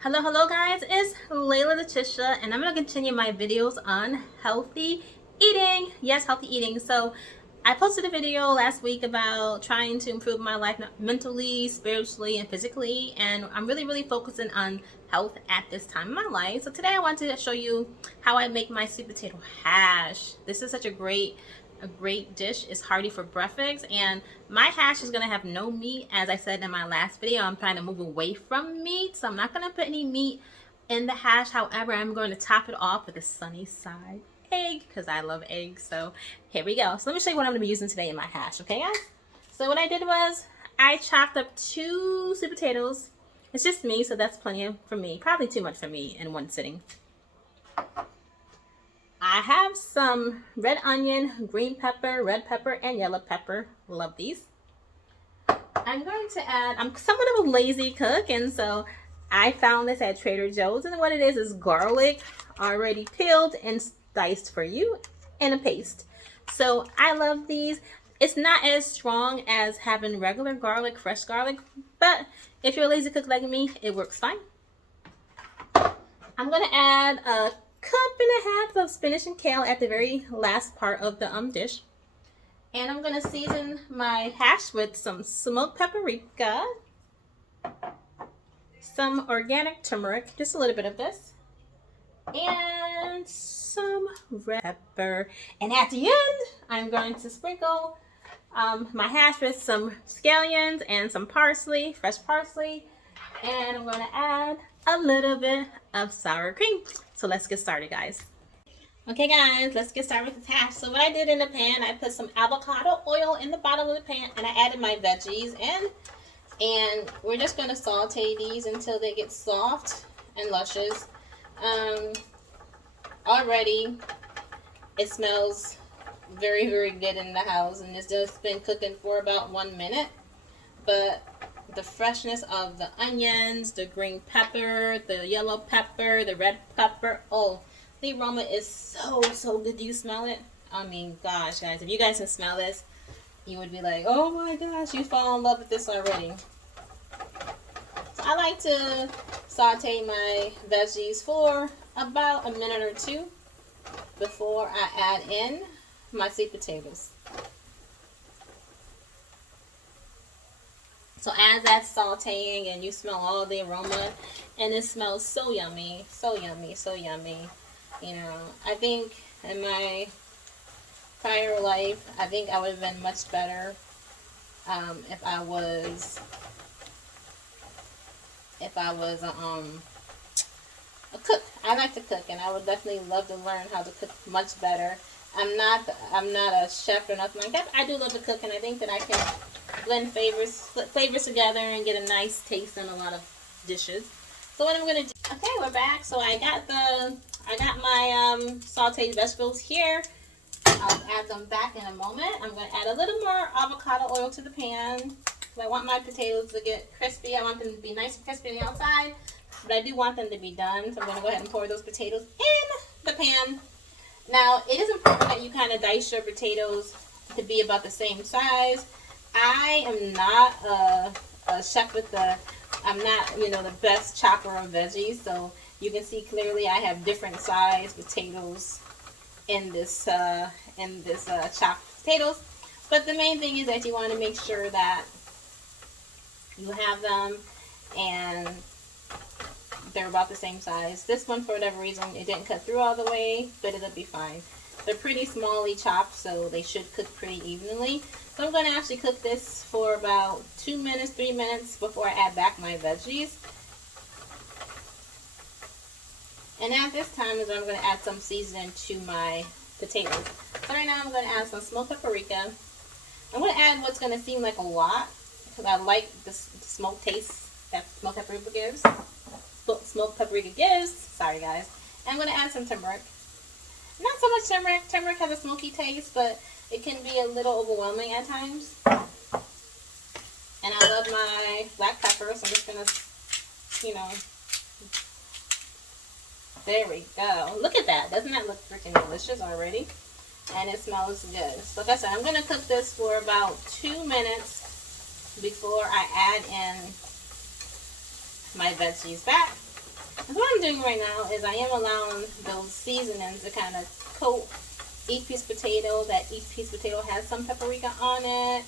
Hello guys, it's Layla Letitia and I'm going to continue my videos on healthy eating. Yes, healthy eating. So I posted a video last week about trying to improve my life mentally, spiritually, and physically, and I'm really focusing on health at this time in my life. So today I want to show you how I make my sweet potato hash. This is such a great dish. Is hearty for breakfast, and my hash is going to have no meat. As I said in my last video, I'm trying to move away from meat, so I'm not going to put any meat in the hash. However, I'm going to top it off with a sunny side egg because I love eggs. So here we go. So let me show you what I'm going to be using today in my hash. Okay guys, so what I did was I chopped up 2 sweet potatoes. It's just me, so that's plenty for me. Probably too much for me in one sitting. I have some red onion, green pepper, red pepper, and yellow pepper. Love these. I'm going to add, I'm somewhat of a lazy cook, and so I found this at Trader Joe's, and what it is garlic already peeled and diced for you in a paste. So I love these. It's not as strong as having regular garlic, fresh garlic, but if you're a lazy cook like me, it works fine. I'm gonna add a cup and a half of spinach and kale at the very last part of the dish. And I'm gonna season my hash with some smoked paprika, some organic turmeric, just a little bit of this, and some red pepper. And at the end, I'm going to sprinkle my hash with some scallions and some parsley, fresh parsley, and I'm going to add a little bit of sour cream. So let's get started, guys. Okay guys, let's get started with the hash. So what I did in the pan, I put some avocado oil in the bottom of the pan and I added my veggies in. And we're just going to saute these until they get soft and luscious. Already it smells very good in the house, and it's just been cooking for about 1 minute. But the freshness of the onions, the green pepper, the yellow pepper, the red pepper, oh, the aroma is so good. Do you smell it? I mean, gosh, guys, if you guys can smell this, you would be like, oh my gosh, you fall in love with this already. So I like to saute my veggies for about a minute or 2 before I add in my sweet potatoes. So as that's sauteing and you smell all the aroma, and it smells so yummy, so yummy. You know, I think in my prior life, I think I would have been much better if I was a cook. I like to cook, and I would definitely love to learn how to cook much better. I'm not a chef or nothing like that, but I do love to cook, and I think that I can blend flavors together and get a nice taste on a lot of dishes. So what I'm gonna do, okay, we're back. So I got my sauteed vegetables here. I'll add them back in a moment. I'm gonna add a little more avocado oil to the pan. I want my potatoes to get crispy. I want them to be nice and crispy on the outside, but I do want them to be done. So I'm gonna go ahead and pour those potatoes in the pan. Now, it is important that you kind of dice your potatoes to be about the same size. I am not a chef I'm not, the best chopper of veggies. So you can see clearly I have different size potatoes in this chopped potatoes. But the main thing is that you want to make sure that you have them and they're about the same size. This one, for whatever reason, it didn't cut through all the way, but it'll be fine. They're pretty smally chopped, so they should cook pretty evenly. So I'm going to actually cook this for about 2 minutes, 3 minutes before I add back my veggies. And at this time is when I'm going to add some seasoning to my potatoes. So right now I'm going to add some smoked paprika. I'm going to add what's going to seem like a lot, because I like the smoked taste that smoked paprika gives. Sorry guys. And I'm going to add some turmeric. Not so much turmeric. Turmeric has a smoky taste, but it can be a little overwhelming at times. And I love my black pepper, so I'm just going to, there we go. Look at that. Doesn't that look freaking delicious already? And it smells good. So like I said, I'm going to cook this for about 2 minutes before I add in my veggies back. So what I'm doing right now is I am allowing those seasonings to kind of coat each piece of potato, that each piece of potato has some paprika on it,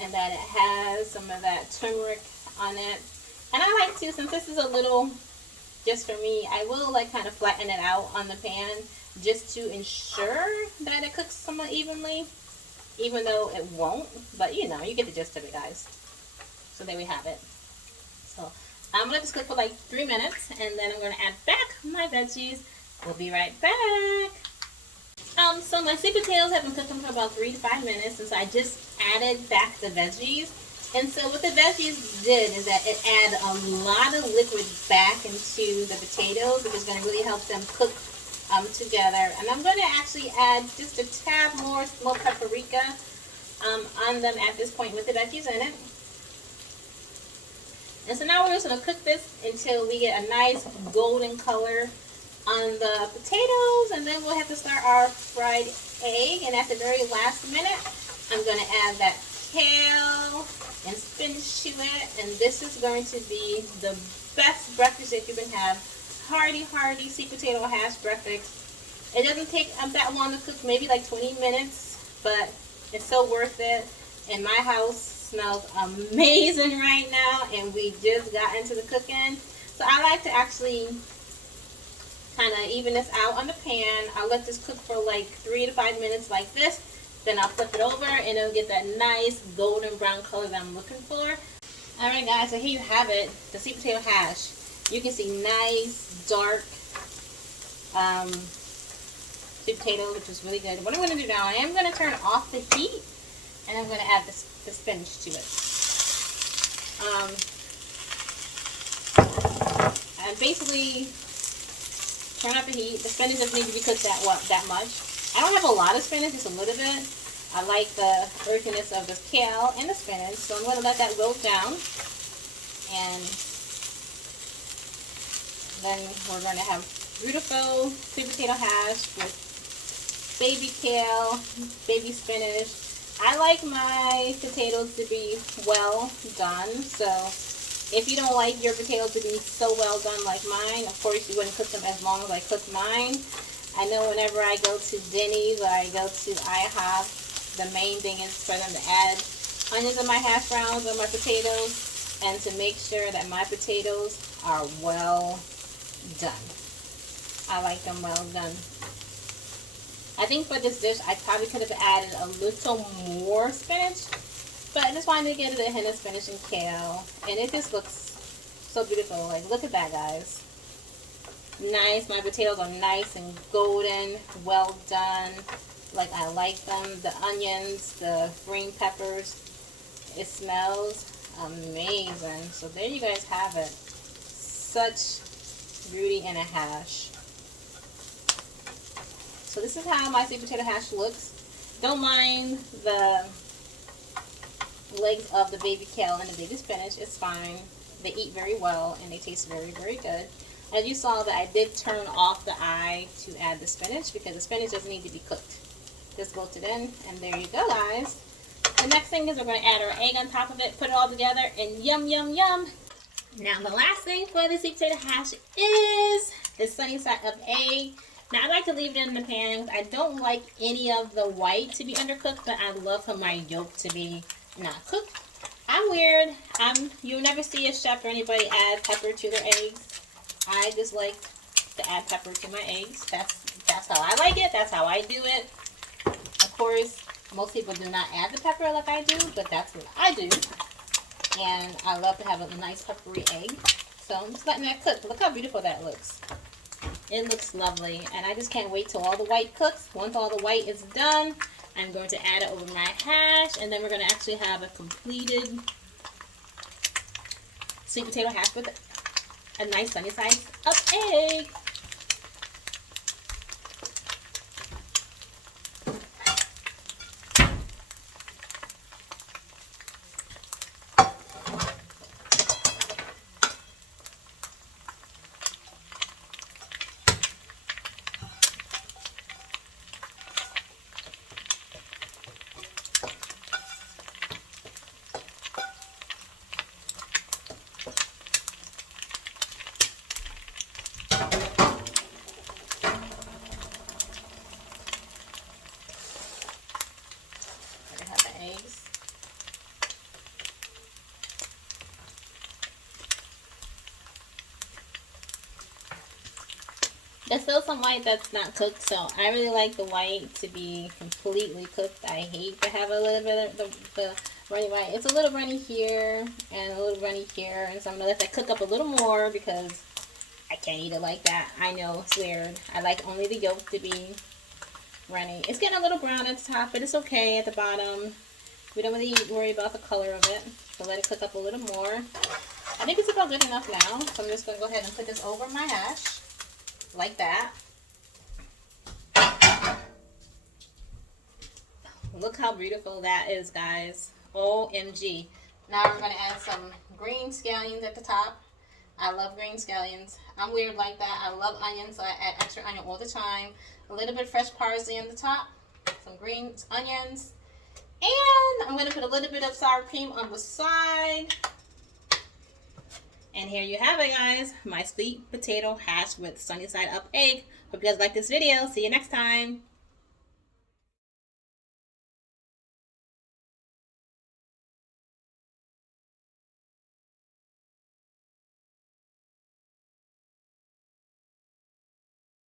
and that it has some of that turmeric on it. And I like to, since this is a little, just for me, I will like kind of flatten it out on the pan just to ensure that it cooks somewhat evenly, even though it won't. But you know, you get the gist of it, guys. So there we have it. So I'm going to just cook for like 3 minutes, and then I'm going to add back my veggies. We'll be right back. So my sweet potatoes have been cooking for about 3 to 5 minutes, and so I just added back the veggies. And so what the veggies did is that it added a lot of liquid back into the potatoes, which is going to really help them cook together. And I'm going to actually add just a tad more smoked paprika on them at this point with the veggies in it. And so now we're just going to cook this until we get a nice golden color on the potatoes, and then we'll have to start our fried egg. And at the very last minute, I'm going to add that kale and spinach to it, and this is going to be the best breakfast that you can have. Hearty, hearty sweet potato hash breakfast. It doesn't take that long to cook, maybe like 20 minutes, but it's so worth it. And my house smells amazing right now, and we just got into the cooking. So I like to actually kind of even this out on the pan. I'll let this cook for like 3 to 5 minutes like this. Then I'll flip it over, and it'll get that nice golden brown color that I'm looking for. Alright guys, so here you have it, the sweet potato hash. You can see nice, dark sweet potato, which is really good. What I'm going to do now, I am going to turn off the heat, and I'm going to add the spinach to it. And basically, turn up the heat. The spinach doesn't need to be cooked that much. I don't have a lot of spinach, just a little bit. I like the earthiness of the kale and the spinach, so I'm going to let that wilt down. And then we're going to have beautiful sweet potato hash with baby kale, baby spinach. I like my potatoes to be well done, so if you don't like your potatoes to be so well done like mine, of course you wouldn't cook them as long as I cook mine. I know whenever I go to Denny's or I go to IHOP, the main thing is for them to add onions in my hash browns or my potatoes, and to make sure that my potatoes are well done. I like them well done. I think for this dish, I probably could have added a little more spinach, but I just wanted to get a hint of spinach and kale, and it just looks so beautiful. Like, look at that, guys. Nice. My potatoes are nice and golden, well done, like I like them. The onions, the green peppers, it smells amazing. So there you guys have it. Such beauty in a hash. So this is how my sweet potato hash looks. Don't mind the legs of the baby kale and the baby spinach. It's fine. They eat very well and they taste very, very good. As you saw, that I did turn off the eye to add the spinach because the spinach doesn't need to be cooked. Just wilt it in, and there you go, guys. The next thing is we're going to add our egg on top of it, put it all together, and yum, yum, yum. Now, the last thing for the sweet potato hash is the sunny side up egg. Now, I like to leave it in the pan. I don't like any of the white to be undercooked, but I love for my yolk to be not cooked. I'm weird. You'll never see a chef or anybody add pepper to their eggs. I just like to add pepper to my eggs. That's how I like it. That's how I do it. Of course, most people do not add the pepper like I do, but that's what I do. And I love to have a nice peppery egg. So I'm just letting that cook. Look how beautiful that looks. It looks lovely. And I just can't wait till all the white cooks. Once all the white is done, I'm going to add it over my hash. And then we're going to actually have a completed sweet potato hash with a nice sunny side up egg. There's still some white that's not cooked, so I really like the white to be completely cooked. I hate to have a little bit of the runny white. It's a little runny here and a little runny here, and so I'm gonna let that cook up a little more because I can't eat it like that. I know, it's weird. I like only the yolk to be runny. It's getting a little brown at the top, but it's okay at the bottom. We don't really worry about the color of it, so let it cook up a little more. I think it's about good enough now, so I'm just gonna go ahead and put this over my hash. Like that. Look how beautiful that is, guys. OMG. Now we're going to add some green scallions at the top. I love green scallions. I'm weird like that. I love onions, so I add extra onion all the time. A little bit of fresh parsley on the top. Some green onions. And I'm going to put a little bit of sour cream on the side. And here you have it, guys. My sweet potato hash with sunny side up egg. Hope you guys like this video. See you next time.